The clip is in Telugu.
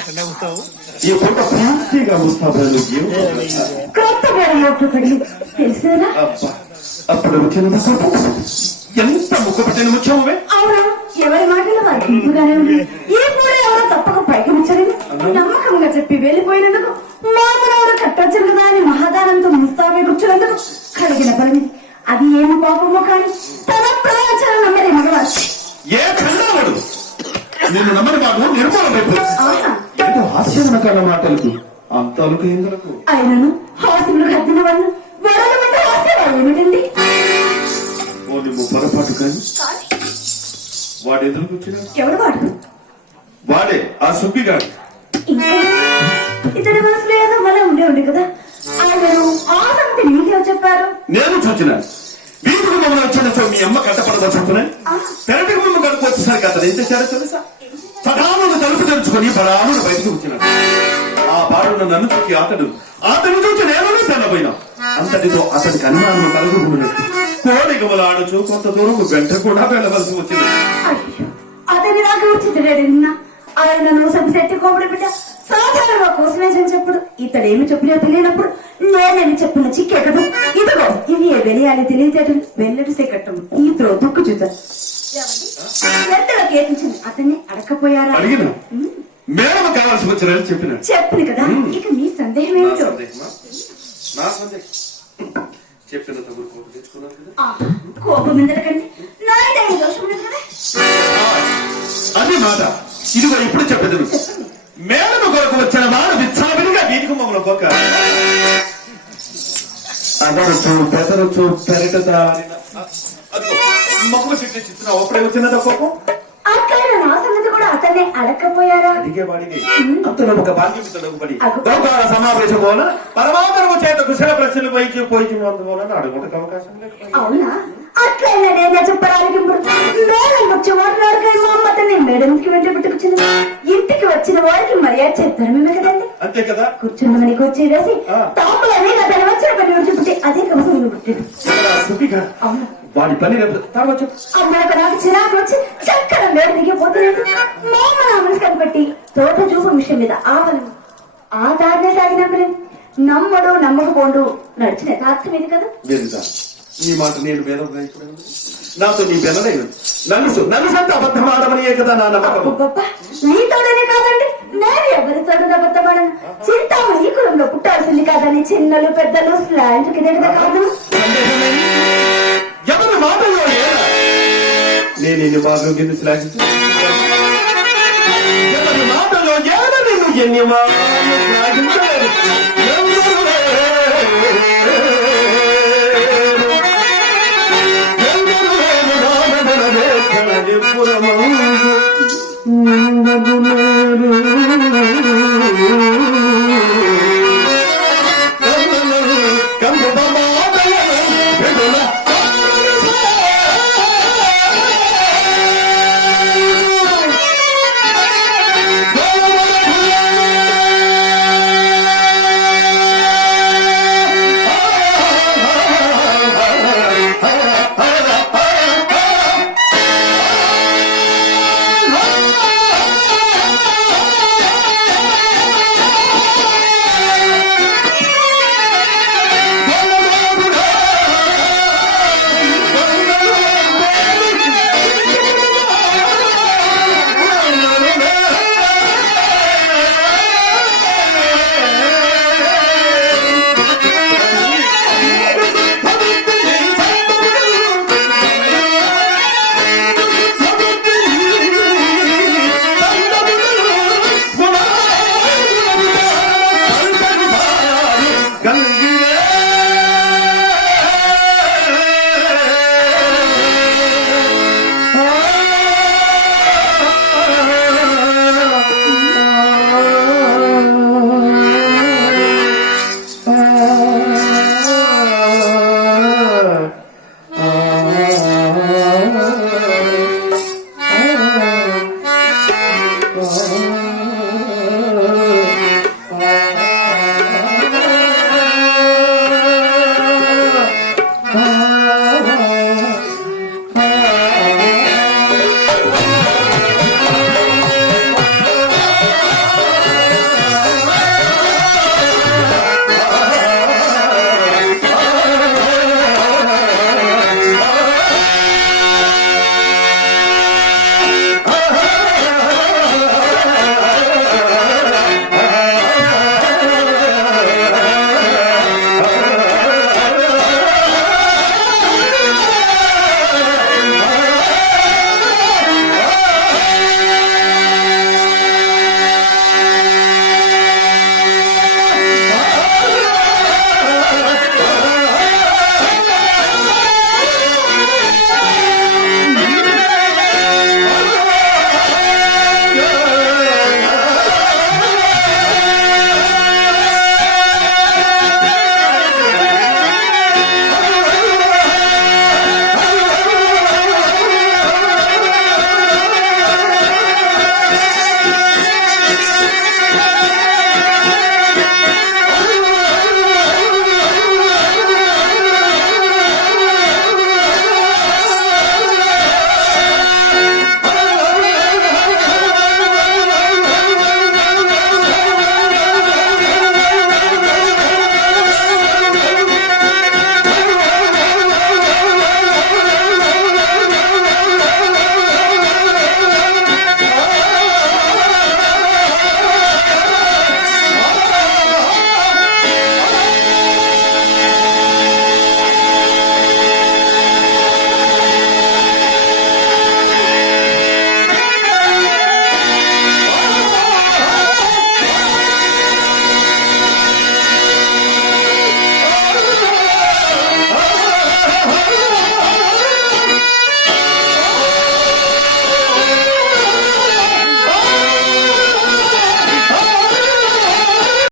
ఈ పూట పూర్తిగా ముస్తాబాలు కొత్త తెలిసేనా అప్పుడు వచ్చిన ఎంత ముక్క పెట్టిన ముఖ్యమే. అవునా, ఎవరి మాటలు వారికి ఇంపుగానే ఉంది. ఏ పూట ఎవరో తప్పక పైకి ముచ్చలేదు నమ్మకంగా చెప్పి వెళ్ళిపోయినందుకు మామూలు కట్టొచ్చారు కదా అని మహాదానంతో ముస్తాబే కూర్చున్నందుకు కలిగిన పరిమితి. అది ఏమి పాపమో కానీ తన ప్రయోజనం నమ్మని మగవాడు. ఏ ఖండాడు నిన్ను నమ్మని మాకు నిర్మూలమైపోయింది. హాస్యనకన్న మాటలకు అంతలకు ఎందులకు ఆయనను హాస్యములు కత్తిన వాళ్ళు వరద మీద హాస్యవాడు ఏమిటండి? నువ్వు పొరపాటు కానీ వాడు ఎదురుకు వచ్చిన ఎవడు వాడు? వాడే ఆ సుబ్బిగాడు. ఇంకా ఇతడి మనసులో ఏదో మళ్ళీ ఉండే కదా. ఆయనను ఆ సంగతి నీకే చెప్పారు. నేను చూచిన వీటికి మమ్మల్ని వచ్చిన మీ అమ్మ కట్టపడదా చెప్పునే తెరటికి మమ్మ కడుపు వచ్చేసరికి అతను ఏం చేశాడో తెలుసా? సదామును తలుపు తెరుచుకొని బడామును బయటకు వచ్చినాడు. ఆ బాడున్న నన్ను చూసి అతను చూసి నేను తెల్లబోయినా. అంతటితో అతనికి అనుమానం కలుగుకున్నట్టు కోడి గమలాడుచు కొంత దూరం వెంట కూడా వెళ్ళవలసి వచ్చింది. అతని దాకా వచ్చింది. ఆయనను సభ్యశెట్టి కోపడి బిడ్డ సాధారణ కోసమే చెప్పుడు. ఇతడేమి చెప్పినా తెలియనప్పుడు నేనేమి చెప్పిన చిక్కెక్కదు. ఇదిగో ఇవి వెలియాలి తెలియటేటలు వెల్లడి సెకట్టం ఈతో దుక్కు చూద్దాం. ఎంతగా కేటించింది అతన్ని అడకపోయారా? అడిగిన మేడం కావాల్సి వచ్చారని చెప్పిన కదా. ఇక మీ సందేహం ఏమిటో? నా సందేహం చెప్పిన కోపం ఎందుకండి? నాయన దోషం ఉండదు కదా. అదే మాట. ఇదిగో ఇప్పుడు చెప్పేది మేడం కొరకు వచ్చిన వాడు విచ్చావిడిగా వీటికి మమ్మల్ని పొక్క అదరచు పెదరచు పెరట మొక్క చెట్టు చిన్న ఒప్పుడే వచ్చినదా కోపం. అక్కడ నా సంగతి కూడా అతన్ని అడగకపోయారా? అడిగే వాడికి అంతలో ఒక భాగ్యం పడి సమావేశం పోన పరమాత్మ చేత కుశల ప్రశ్నలు పోయి పోయినందువలన అడుగుటకు అవకాశం లేదు. అవునా? అట్లయినా నేను చెప్పడానికి మేడం వచ్చి మాట్లాడక మా అమ్మతని మేడంకి వెంట పెట్టుకొచ్చింది. ఇంటికి వచ్చిన వారికి మర్యాద చేస్తారు మేమే కదండి. అంతే కదా. కూర్చున్న మనకి వచ్చి వేసి తాములనే అతను వచ్చిన పని విడిచిపెట్టి అదే కవసం పుట్టాడు. అవునా? వాడి పని తర్వాత అమ్మాయి నాకు చిరాకు వచ్చి చక్కగా మేడ దిగిపోతున్నాడు. మా అమ్మ నా మనసు కనిపెట్టి తోట చూపు విషయం మీద ఆ దారినే సాగినప్పుడు నమ్మడు నమ్మకపోండు నడిచిన యథార్థం ఇది కదా. ఈ మాట నేను నాతో నీ బెనలే నన్ను సంత అబద్ధం ఆడమనియే కదా నా నమ్మకం. నీతోనే కాదండి, నేను ఎవరితో అబద్ధమాడను. చింతామణి ఈ కులంలో పుట్టాల్సింది కాదని చిన్నలు పెద్దలు స్లాంట్ కింద కాదు. ఎవరి మాటల్లో నేను ఎన్ని మాటలు కింద శ్లాఘించు. ఎవరి మాటలో నేను ఎన్ని మాటలు శ్లాఘించలేదు.